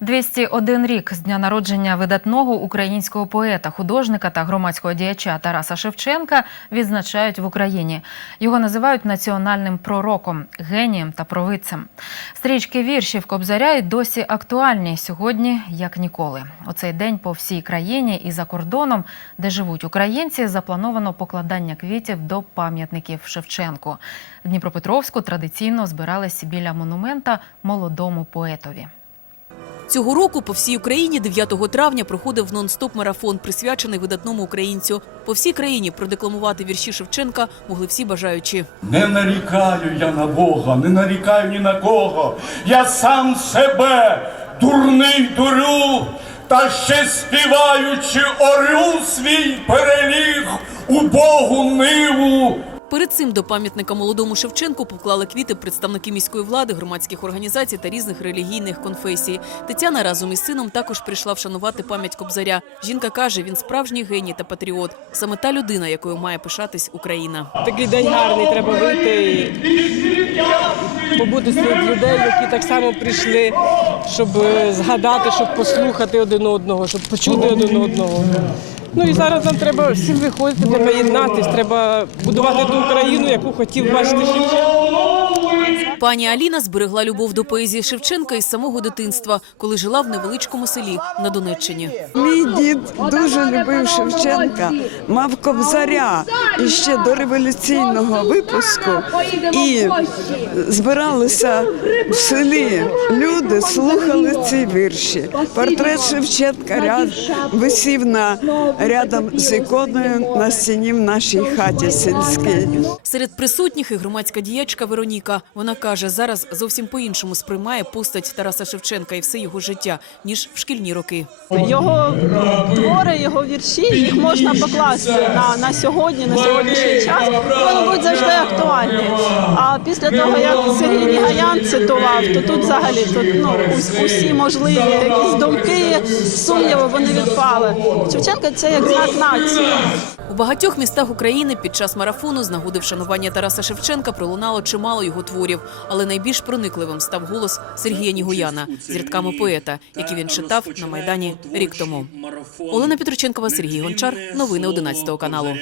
201 рік з дня народження видатного українського поета, художника та громадського діяча Тараса Шевченка відзначають в Україні. Його називають національним пророком, генієм та провидцем. Стрічки віршів Кобзаря й досі актуальні сьогодні, як ніколи. У цей день по всій країні і за кордоном, де живуть українці, заплановано покладання квітів до пам'ятників Шевченку. В Дніпропетровську традиційно збирались біля монумента молодому поетові. Цього року по всій Україні 9 травня проходив нон-стоп марафон, присвячений видатному українцю. По всій країні продекламувати вірші Шевченка могли всі бажаючі. Не нарікаю я на Бога, не нарікаю ні на кого. Я сам себе дурний дурю, та ще співаючи орю свій переліг у Богу ниву. Перед цим до пам'ятника молодому Шевченку поклали квіти представники міської влади, громадських організацій та різних релігійних конфесій. Тетяна разом із сином також прийшла вшанувати пам'ять Кобзаря. Жінка каже, він справжній геній та патріот, саме та людина, якою має пишатись Україна. Такий день гарний, треба вийти і побути серед людей, які так само прийшли, щоб е, згадати, щоб послухати один одного, щоб почути один одного. Ну і зараз нам треба всім виходити, треба єднатись, треба будувати ту Україну, яку хотів бачити Шевченко. Пані Аліна зберегла любов до поезії Шевченка із самого дитинства, коли жила в невеличкому селі на Донеччині. Мій дід дуже любив Шевченка, мав кобзаря і ще до революційного випуску. І збиралися в селі люди, слухали ці вірші. Портрет Шевченка ряд висів на рядом з іконою на стіні в нашій хаті сільській. Серед присутніх і громадська діячка Вероніка. Вона каже, зараз зовсім по-іншому сприймає постать Тараса Шевченка і все його життя, ніж в шкільні роки. Його твори, його вірші, їх можна покласти на, на сьогодні, на сьогоднішній час. Вони будуть завжди актуальні. А після того, як Сергій Нігаян цитував, то тут взагалі тут, ну, усі можливі якісь думки, сумніви, вони відпали. Шевченко це як знак нації. У багатьох містах України під час марафону з нагоди вшанування Тараса Шевченка пролунало чимало його творів, але найбільш проникливим став голос Сергія Нігуяна з рядками поета, які він читав на майдані рік тому. Олена Петрученкова, Сергій Гончар. Новини 11 каналу.